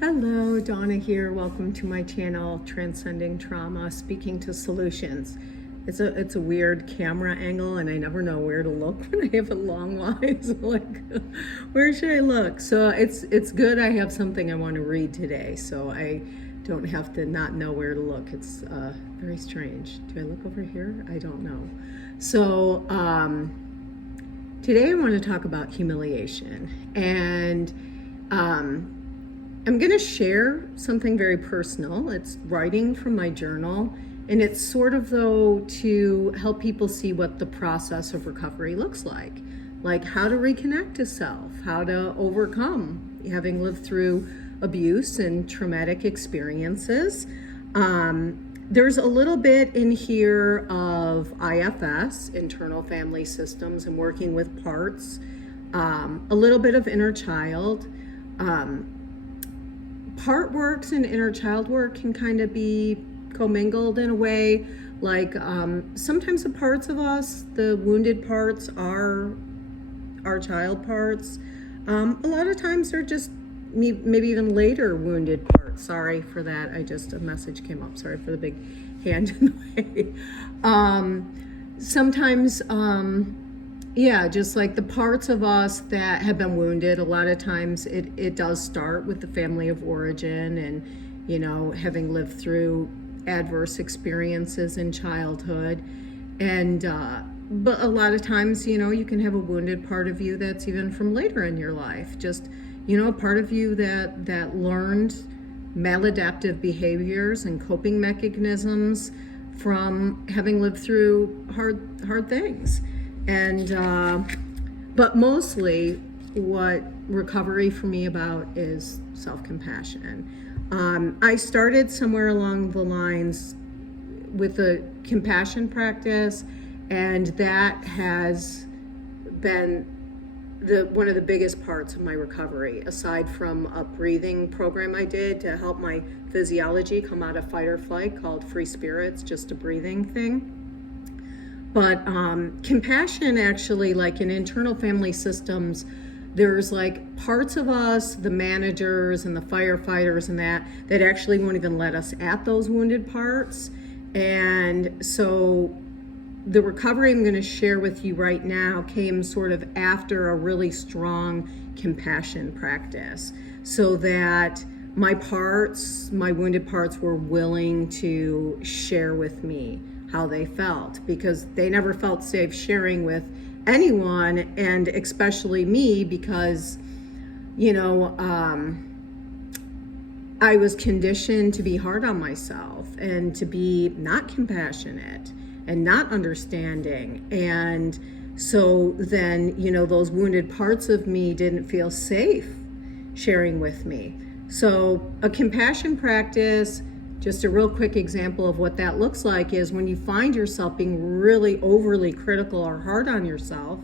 Hello, Donna here. Welcome to my channel, Transcending Trauma, Speaking to Solutions. It's a weird camera angle, and I never know where to look when I have a long line. So where should I look? So it's good. I have something I want to read today, so I don't have to not know where to look. It's very strange. Do I look over here? I don't know. So today I want to talk about humiliation, and I'm going to share something very personal. It's writing from my journal, and it's sort of though to help people see what the process of recovery looks like how to reconnect to self, how to overcome having lived through abuse and traumatic experiences. There's a little bit in here of IFS, internal family systems, and working with parts, a little bit of inner child. Part works and inner child work can kind of be commingled in a way. Sometimes the parts of us, the wounded parts, are our child parts. A lot of times they're just maybe even later wounded parts. Sorry for that. A message came up. Sorry for the big hand in the way. Sometimes, just like the parts of us that have been wounded, a lot of times it does start with the family of origin and, having lived through adverse experiences in childhood. And, but a lot of times, you can have a wounded part of you that's even from later in your life. Just, a part of you that learned maladaptive behaviors and coping mechanisms from having lived through hard things. And but mostly what recovery for me about is self-compassion. I started somewhere along the lines with a compassion practice, and that has been one of the biggest parts of my recovery, aside from a breathing program I did to help my physiology come out of fight or flight called Free Spirits, just a breathing thing. But compassion, actually, like in internal family systems, there's like parts of us, the managers and the firefighters and that actually won't even let us at those wounded parts. And so the recovery I'm going to share with you right now came sort of after a really strong compassion practice, so that my wounded parts were willing to share with me how they felt, because they never felt safe sharing with anyone, and especially me, because I was conditioned to be hard on myself and to be not compassionate and not understanding. And so then those wounded parts of me didn't feel safe sharing with me. So a compassion practice, just a real quick example of what that looks like, is when you find yourself being really overly critical or hard on yourself.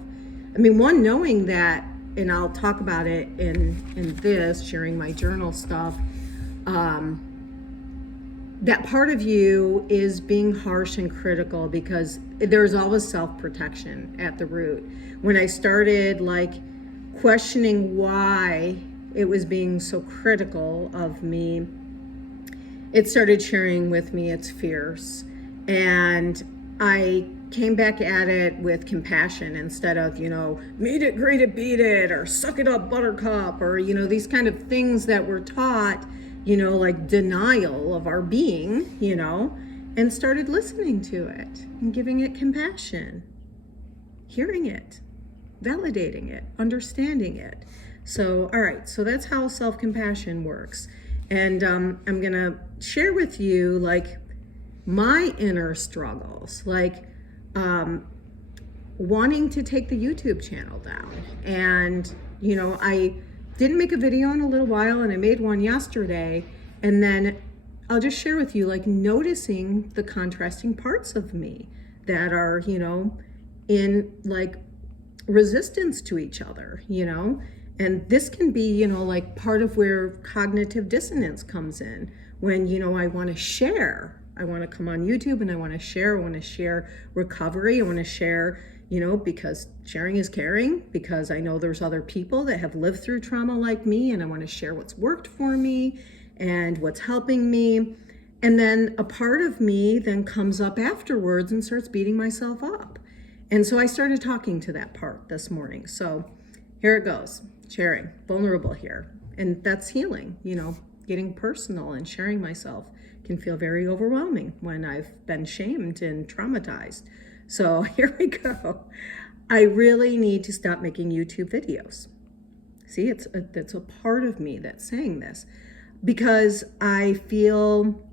One, knowing that, and I'll talk about it in this, sharing my journal stuff, that part of you is being harsh and critical because there's always self-protection at the root. When I started questioning why it was being so critical of me, it started sharing with me its fears. And I came back at it with compassion instead of, meet it, greet it, beat it, or suck it up, buttercup, or, these kind of things that we're taught, like denial of our being, and started listening to it and giving it compassion, hearing it, validating it, understanding it. So, all right, so that's how self-compassion works. And I'm going to share with you my inner struggles, wanting to take the YouTube channel down. And, I didn't make a video in a little while, and I made one yesterday. And then I'll just share with you, noticing the contrasting parts of me that are, in resistance to each other, And this can be, part of where cognitive dissonance comes in, when, I want to share. I want to come on YouTube and I want to share recovery. I want to share, because sharing is caring, because I know there's other people that have lived through trauma like me, and I want to share what's worked for me and what's helping me. And then a part of me then comes up afterwards and starts beating myself up. And so I started talking to that part this morning. So here it goes, sharing, vulnerable here. And that's healing, getting personal and sharing myself can feel very overwhelming when I've been shamed and traumatized. So here we go. I really need to stop making YouTube videos. See, that's a part of me that's saying this, because I feel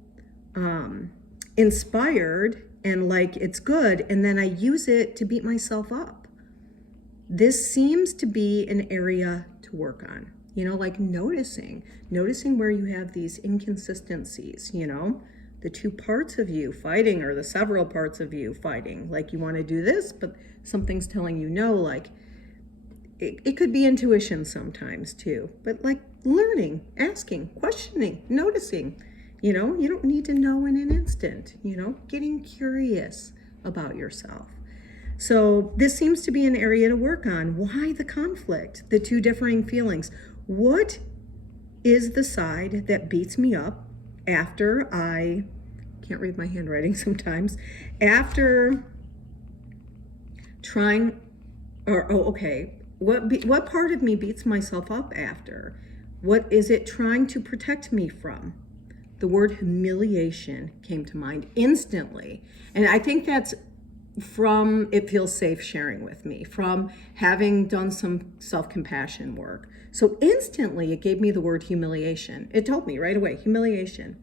inspired and like it's good, and then I use it to beat myself up. This seems to be an area to work on, like noticing where you have these inconsistencies, the two parts of you fighting, or the several parts of you fighting. Like you want to do this, but something's telling you no. Like it could be intuition sometimes too, but like learning, asking, questioning, noticing. You don't need to know in an instant, getting curious about yourself. So this seems to be an area to work on. Why the conflict, the two differing feelings? What is the side that beats me up after I can't read my handwriting sometimes, after trying, what part of me beats myself up after? What is it trying to protect me from? The word humiliation came to mind instantly. And I think that's from It Feels Safe sharing with me, from having done some self-compassion work. So instantly it gave me the word humiliation. It told me right away, humiliation.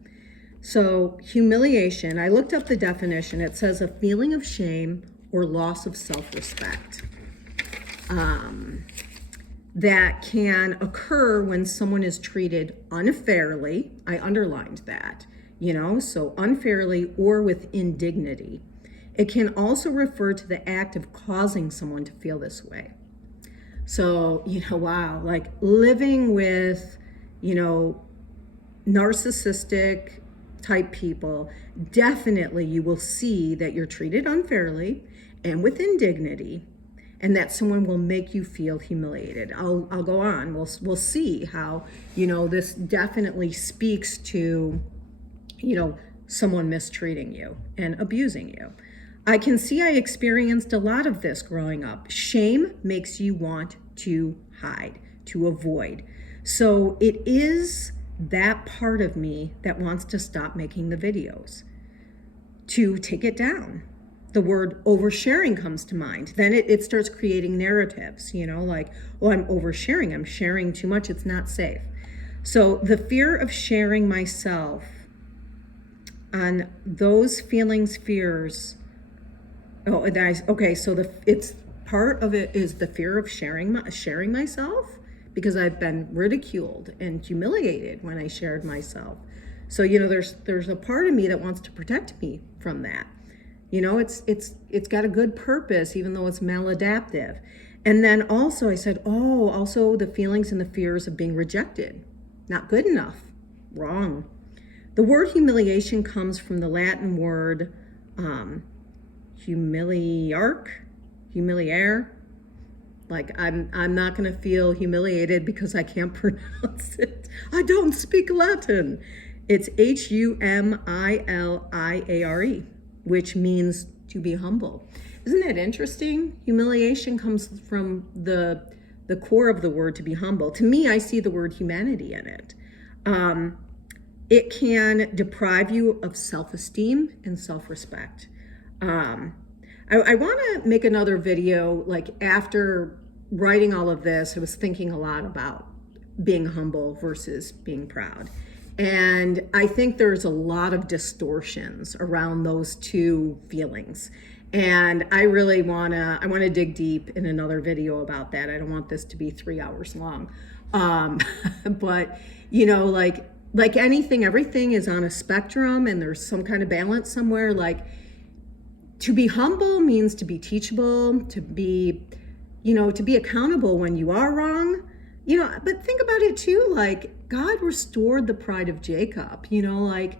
So humiliation, I looked up the definition. It says a feeling of shame or loss of self-respect. That can occur when someone is treated unfairly. I underlined that, so unfairly or with indignity. It can also refer to the act of causing someone to feel this way. So, wow, like living with, narcissistic type people, definitely you will see that you're treated unfairly and with indignity, and that someone will make you feel humiliated. I'll go on. We'll see how, this definitely speaks to, someone mistreating you and abusing you. I can see I experienced a lot of this growing up. Shame makes you want to hide, to avoid. So it is that part of me that wants to stop making the videos, to take it down. The word oversharing comes to mind. Then it starts creating narratives, like, oh, I'm oversharing. I'm sharing too much. It's not safe. So the fear of sharing myself, on those fears. Oh, it's part of it is the fear of sharing myself, because I've been ridiculed and humiliated when I shared myself. So, there's a part of me that wants to protect me from that. It's got a good purpose, even though it's maladaptive. And then also I said, also the feelings and the fears of being rejected. Not good enough. Wrong. The word humiliation comes from the Latin word humiliare. Like I'm not going to feel humiliated because I can't pronounce it. I don't speak Latin. It's Humiliare, which means to be humble. Isn't that interesting? Humiliation comes from the core of the word to be humble. To me, I see the word humanity in it. It can deprive you of self-esteem and self-respect. I want to make another video, like after writing all of this, I was thinking a lot about being humble versus being proud. And I think there's a lot of distortions around those two feelings. And I really want to dig deep in another video about that. I don't want this to be 3 hours long. But, like anything, everything is on a spectrum, and there's some kind of balance somewhere. Like, to be humble means to be teachable, to be accountable when you are wrong. But think about it too, like God restored the pride of Jacob, like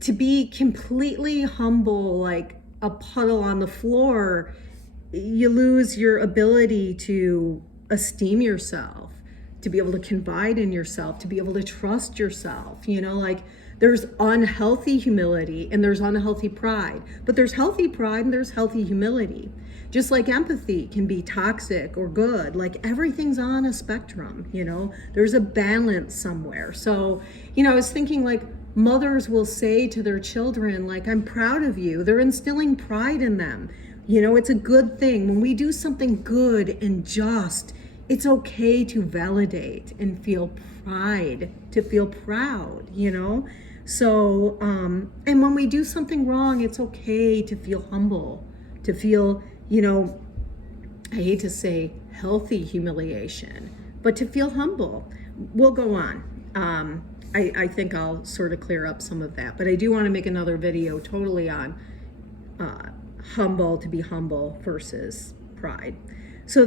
to be completely humble, like a puddle on the floor, you lose your ability to esteem yourself, to be able to confide in yourself, to be able to trust yourself. Like there's unhealthy humility and there's unhealthy pride, but there's healthy pride and there's healthy humility. Just like empathy can be toxic or good, like everything's on a spectrum, there's a balance somewhere. So, I was thinking like mothers will say to their children, like, I'm proud of you. They're instilling pride in them. It's a good thing. When we do something good and just, it's okay to validate and feel pride, to feel proud, So, and when we do something wrong, it's okay to feel humble, to feel, I hate to say healthy humiliation, but to feel humble. We'll go on. I think I'll sort of clear up some of that, but I do want to make another video totally on humble, to be humble versus pride. So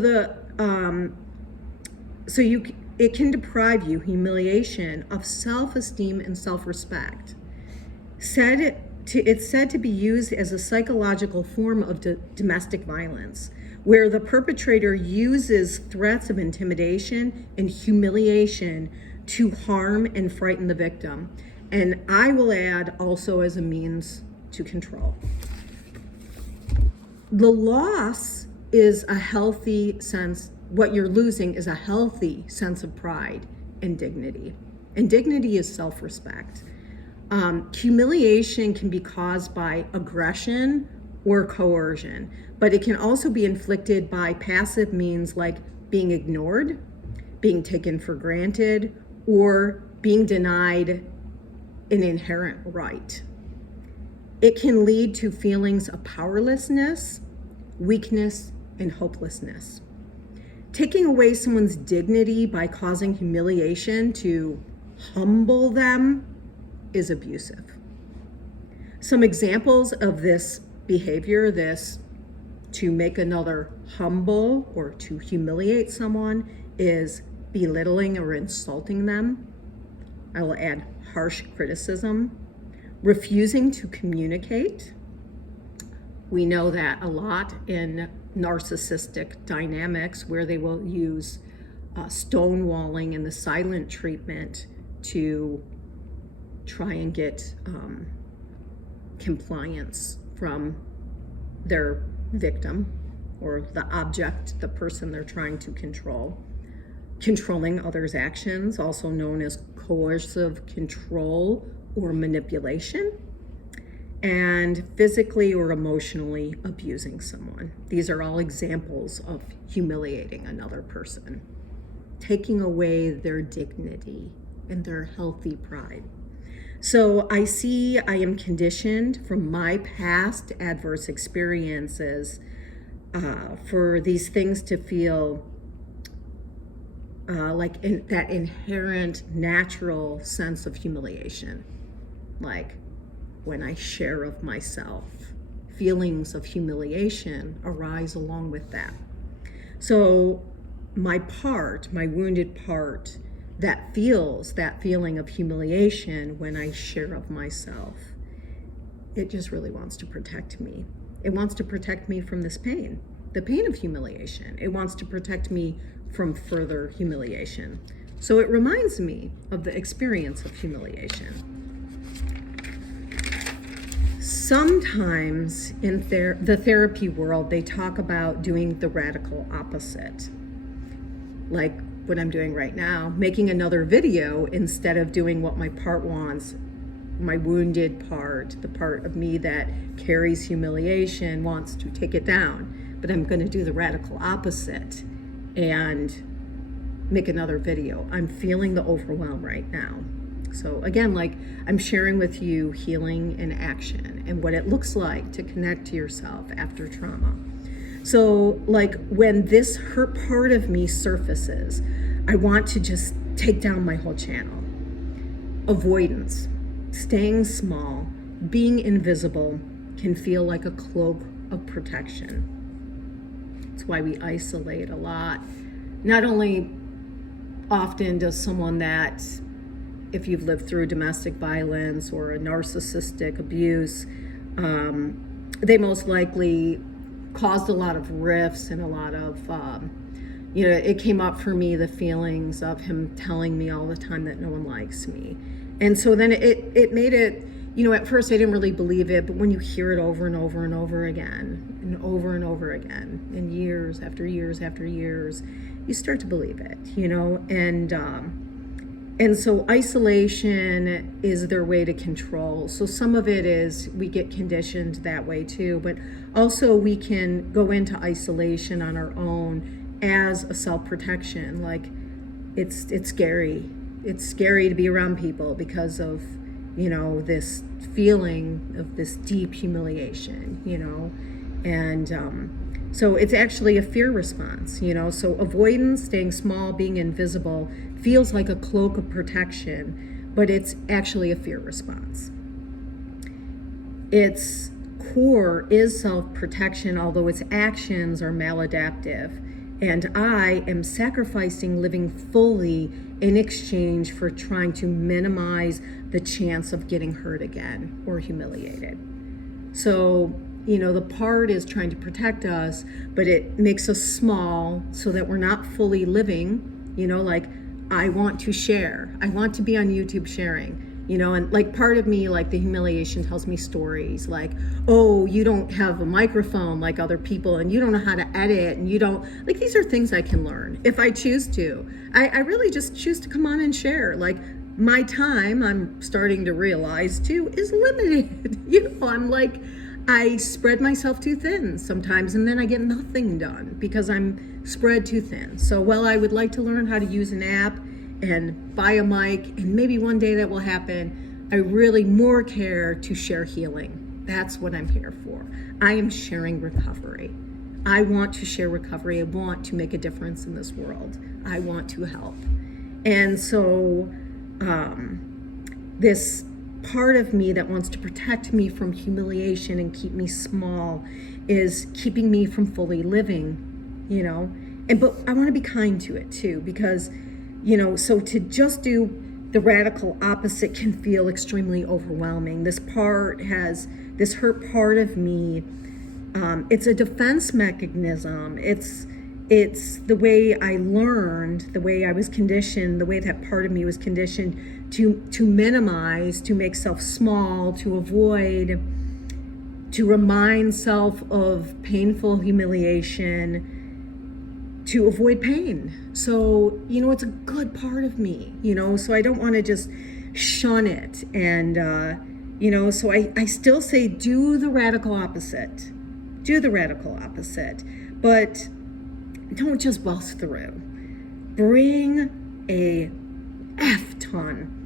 it can deprive you, humiliation, of self-esteem and self-respect. It's said to be used as a psychological form of domestic violence, where the perpetrator uses threats of intimidation and humiliation to harm and frighten the victim. And I will add also as a means to control. The loss is a healthy sense, what you're losing is a healthy sense of pride and dignity. And dignity is self-respect. Humiliation can be caused by aggression or coercion, but it can also be inflicted by passive means like being ignored, being taken for granted, or being denied an inherent right. It can lead to feelings of powerlessness, weakness, and hopelessness. Taking away someone's dignity by causing humiliation to humble them is abusive. Some examples of this behavior, this to make another humble or to humiliate someone, is belittling or insulting them. I will add harsh criticism, refusing to communicate. We know that a lot in narcissistic dynamics where they will use stonewalling and the silent treatment to try and get compliance from their victim or the object, the person they're trying to control. Controlling others' actions, also known as coercive control or manipulation, and physically or emotionally abusing someone. These are all examples of humiliating another person, taking away their dignity and their healthy pride. So I am conditioned from my past adverse experiences for these things to feel that inherent natural sense of humiliation. Like when I share of myself, feelings of humiliation arise along with that. So my wounded part, that feels that feeling of humiliation when I share of myself, it just really wants to protect me. It wants to protect me from this pain, the pain of humiliation. It wants to protect me from further humiliation. So it reminds me of the experience of humiliation. Sometimes in the therapy world, they talk about doing the radical opposite. Like what I'm doing right now, making another video instead of doing what my part wants, my wounded part, the part of me that carries humiliation, wants to take it down. But I'm going to do the radical opposite and make another video. I'm feeling the overwhelm right now. So again, like I'm sharing with you healing in action and what it looks like to connect to yourself after trauma. So like when this hurt part of me surfaces, I want to just take down my whole channel. Avoidance, staying small, being invisible can feel like a cloak of protection. It's why we isolate a lot. Not only often does someone that, if you've lived through domestic violence or a narcissistic abuse, they most likely caused a lot of rifts and a lot of, you know, it came up for me, the feelings of him telling me all the time that no one likes me. And so then it made it, you know, at first I didn't really believe it, but when you hear it over and over and over again, and over again, and years after years after years, you start to believe it, you know. And so isolation is their way to control. So some of it is we get conditioned that way too, but also we can go into isolation on our own as a self-protection. Like it's scary. It's scary to be around people because of, you know, this feeling of this deep humiliation, you know. And so it's actually a fear response, you know. So avoidance, staying small, being invisible feels like a cloak of protection, but it's actually a fear response. Its core is self-protection, although its actions are maladaptive. And I am sacrificing living fully in exchange for trying to minimize the chance of getting hurt again or humiliated. So, you know, the part is trying to protect us, but it makes us small so that we're not fully living, you know, like I want to share. I want to be on YouTube sharing, you know, and like part of me, like the humiliation tells me stories like, oh, you don't have a microphone like other people and you don't know how to edit and you don't, like these are things I can learn if I choose to. I really just choose to come on and share. Like my time, I'm starting to realize too, is limited. You know, I'm like, I spread myself too thin sometimes and then I get nothing done because I'm spread too thin. So while I would like to learn how to use an app and buy a mic, and maybe one day that will happen, I really more care to share healing. That's what I'm here for. I am sharing recovery. I want to share recovery. I want to make a difference in this world. I want to help. And so this part of me that wants to protect me from humiliation and keep me small is keeping me from fully living, you know. But I want to be kind to it too, because, you know, so to just do the radical opposite can feel extremely overwhelming. This part has this hurt part of me. It's a defense mechanism. It's the way I learned, the way I was conditioned, the way that part of me was conditioned to minimize, to make self small, to avoid, to remind self of painful humiliation, to avoid pain. So, you know, it's a good part of me, you know, so I don't want to just shun it. And, you know, so I still say do the radical opposite. Do the radical opposite. But don't just bust through. Bring a F ton.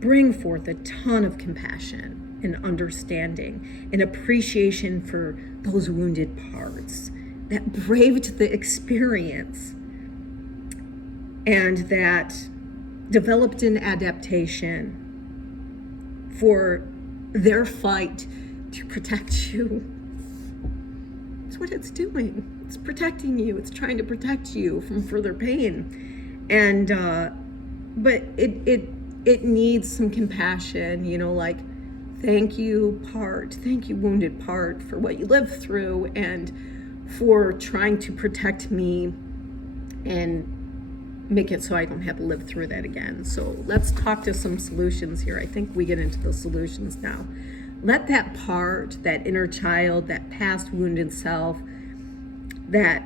Bring forth a ton of compassion and understanding and appreciation for those wounded parts that braved the experience and that developed an adaptation for their fight to protect you. That's what it's doing. It's protecting you. It's trying to protect you from further pain. And but it needs some compassion, you know, like thank you wounded part, for what you lived through and for trying to protect me and make it so I don't have to live through that again. So let's talk to some solutions here. I think we get into the solutions now. Let that part, that inner child, that past wounded self, that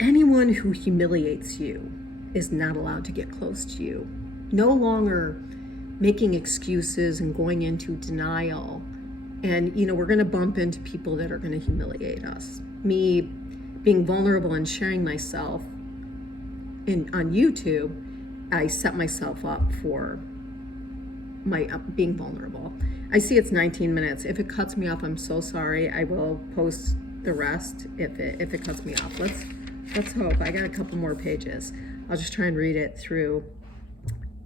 anyone who humiliates you is not allowed to get close to you. No longer making excuses and going into denial. And, you know, we're going to bump into people that are going to humiliate us. Me being vulnerable and sharing myself on YouTube, I set myself up for my being vulnerable. I see it's 19 minutes. If it cuts me off, I'm so sorry. I will post the rest if it cuts me off. Let's hope. I got a couple more pages. I'll just try and read it through.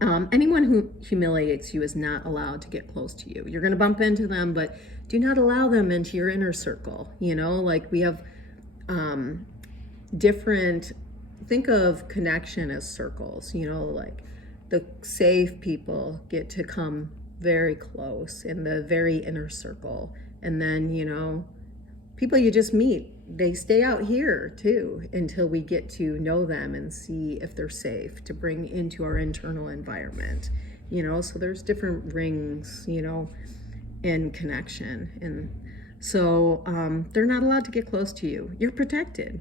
Anyone who humiliates you is not allowed to get close to you. You're going to bump into them, but do not allow them into your inner circle. You know, like we have different, think of connection as circles, you know, like the safe people get to come very close in the very inner circle. And then, you know, people you just meet, they stay out here too until we get to know them and see if they're safe to bring into our internal environment. So there's different rings, in connection. And so they're not allowed to get close to you. You're protected.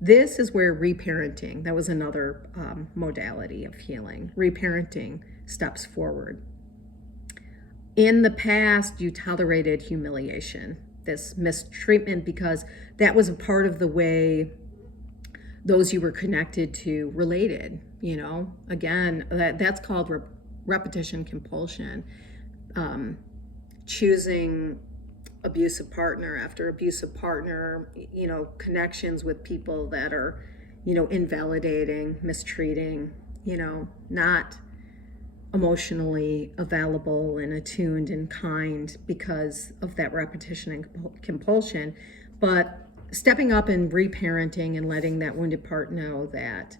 This is where reparenting, that was another modality of healing. Reparenting steps forward. In the past, you tolerated humiliation, this mistreatment, because that was a part of the way those you were connected to related. Again, that's called repetition compulsion. Choosing abusive partner after abusive partner, connections with people that are, invalidating, mistreating, not emotionally available and attuned and kind because of that repetition and compulsion. But stepping up and reparenting and letting that wounded part know that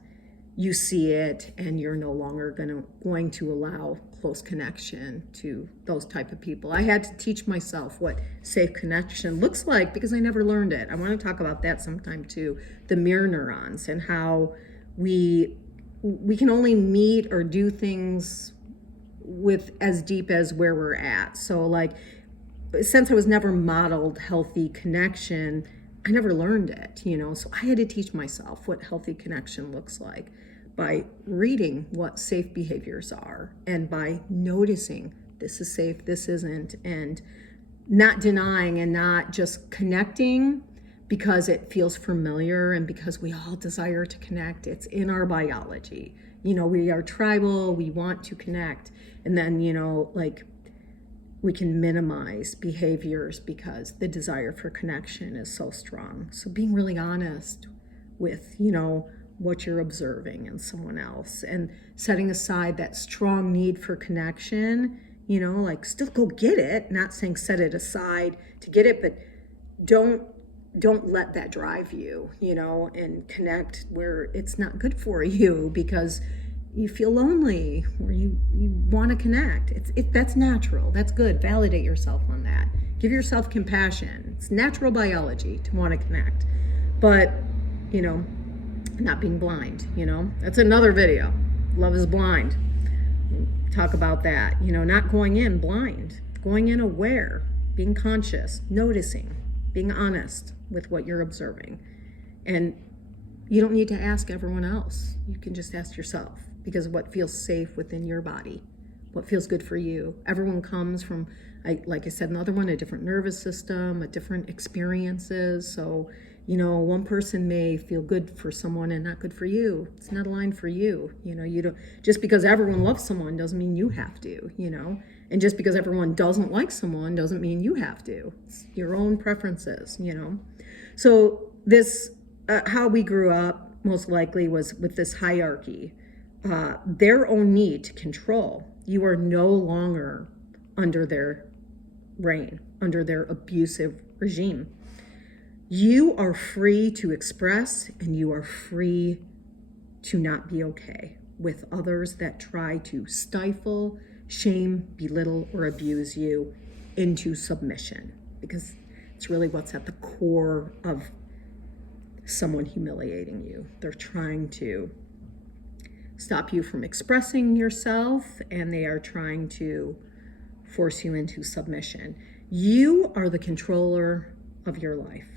you see it and you're no longer going to allow close connection to those type of people. I had to teach myself what safe connection looks like because I never learned it. I want to talk about that sometime too, the mirror neurons and how we can only meet or do things with as deep as where we're at. So like, since I was never modeled healthy connection, I never learned it, so I had to teach myself what healthy connection looks like by reading what safe behaviors are and by noticing this is safe, this isn't, and not denying and not just connecting because it feels familiar and because we all desire to connect. It's in our biology. We are tribal, we want to connect. And then, we can minimize behaviors because the desire for connection is so strong. So being really honest with, what you're observing in someone else and setting aside that strong need for connection, still go get it, not saying set it aside to get it, but don't let that drive you, and connect where it's not good for you because you feel lonely or you want to connect. That's natural. That's good. Validate yourself on that. Give yourself compassion. It's natural biology to want to connect. But, not being blind, That's another video. Love is blind. Talk about that. Not going in blind. Going in aware. Being conscious. Noticing. Being honest with what you're observing. And you don't need to ask everyone else. You can just ask yourself. Because of what feels safe within your body, what feels good for you. Everyone comes from, like I said, another one, a different nervous system, a different experiences. So, one person may feel good for someone and not good for you. It's not aligned for you. You don't, just because everyone loves someone doesn't mean you have to, and just because everyone doesn't like someone doesn't mean you have to. It's your own preferences, So this, how we grew up most likely was with this hierarchy. Their own need to control. You are no longer under their reign, under their abusive regime. You are free to express and you are free to not be okay with others that try to stifle, shame, belittle, or abuse you into submission, because it's really what's at the core of someone humiliating you. They're trying to stop you from expressing yourself, and they are trying to force you into submission. You are the controller of your life.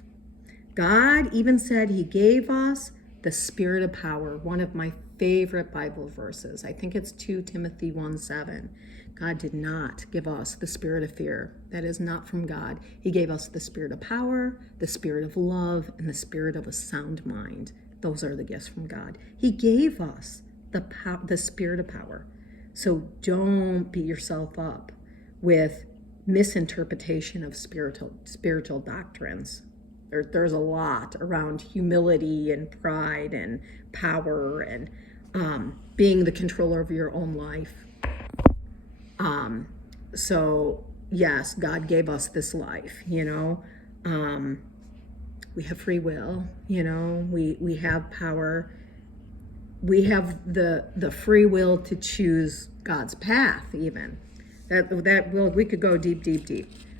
God even said he gave us the spirit of power, one of my favorite Bible verses. I think it's 2 Timothy 1:7. God did not give us the spirit of fear. That is not from God. He gave us the spirit of power, the spirit of love, and the spirit of a sound mind. Those are the gifts from God. He gave us the spirit of power. So don't beat yourself up with misinterpretation of spiritual doctrines. There's a lot around humility and pride and power and being the controller of your own life. So yes, God gave us this life, we have free will, we have power. We have the free will to choose God's path even. That well, we could go deep.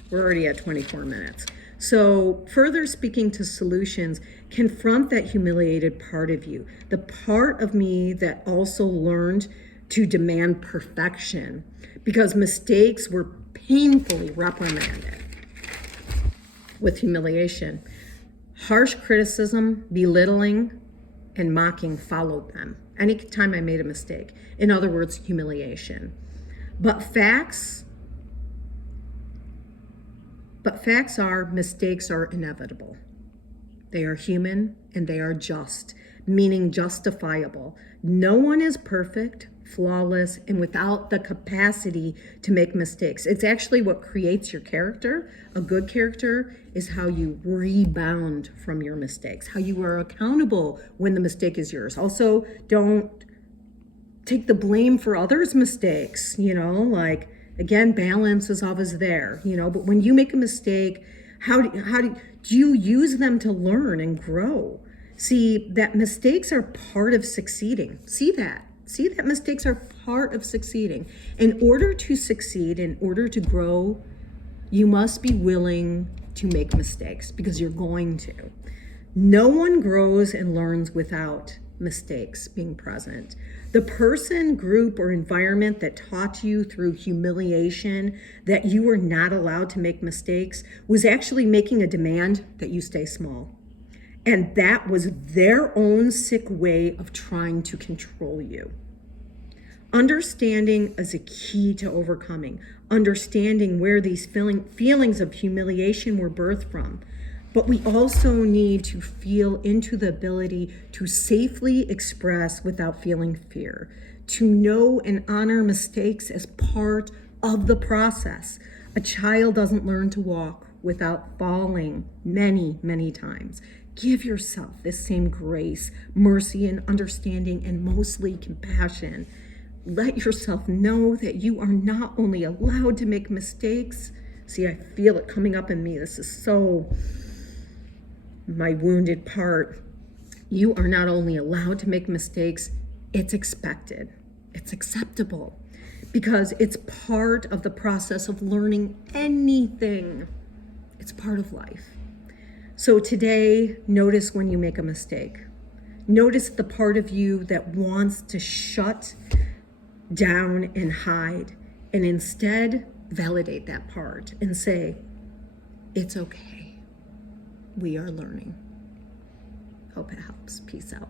We're already at 24 minutes. So, further speaking to solutions, confront that humiliated part of you, the part of me that also learned to demand perfection because mistakes were painfully reprimanded with humiliation. Harsh criticism, belittling, and mocking followed them anytime I made a mistake. In other words, humiliation. But facts are mistakes are inevitable. They are human and they are just, meaning justifiable. No one is perfect, flawless, and without the capacity to make mistakes. It's actually what creates your character. A good character is how you rebound from your mistakes, how you are accountable when the mistake is yours. Also, don't take the blame for others' mistakes, like, again, balance is always there, but when you make a mistake, how do you use them to learn and grow? See that mistakes are part of succeeding. See that mistakes are part of succeeding. In order to succeed, in order to grow, you must be willing to make mistakes because you're going to. No one grows and learns without mistakes being present. The person, group, or environment that taught you through humiliation that you were not allowed to make mistakes was actually making a demand that you stay small. And that was their own sick way of trying to control you. Understanding is a key to overcoming. Understanding where these feelings of humiliation were birthed from. But we also need to feel into the ability to safely express without feeling fear, to know and honor mistakes as part of the process. A child doesn't learn to walk without falling many, many times. Give yourself this same grace, mercy, and understanding, and mostly compassion. Let yourself know that you are not only allowed to make mistakes. See, I feel it coming up in me. This is so my wounded part. You are not only allowed to make mistakes, it's expected. It's acceptable because it's part of the process of learning anything. It's part of life. So today, notice when you make a mistake. Notice the part of you that wants to shut down and hide, and instead validate that part and say, it's okay. We are learning. Hope it helps. Peace out.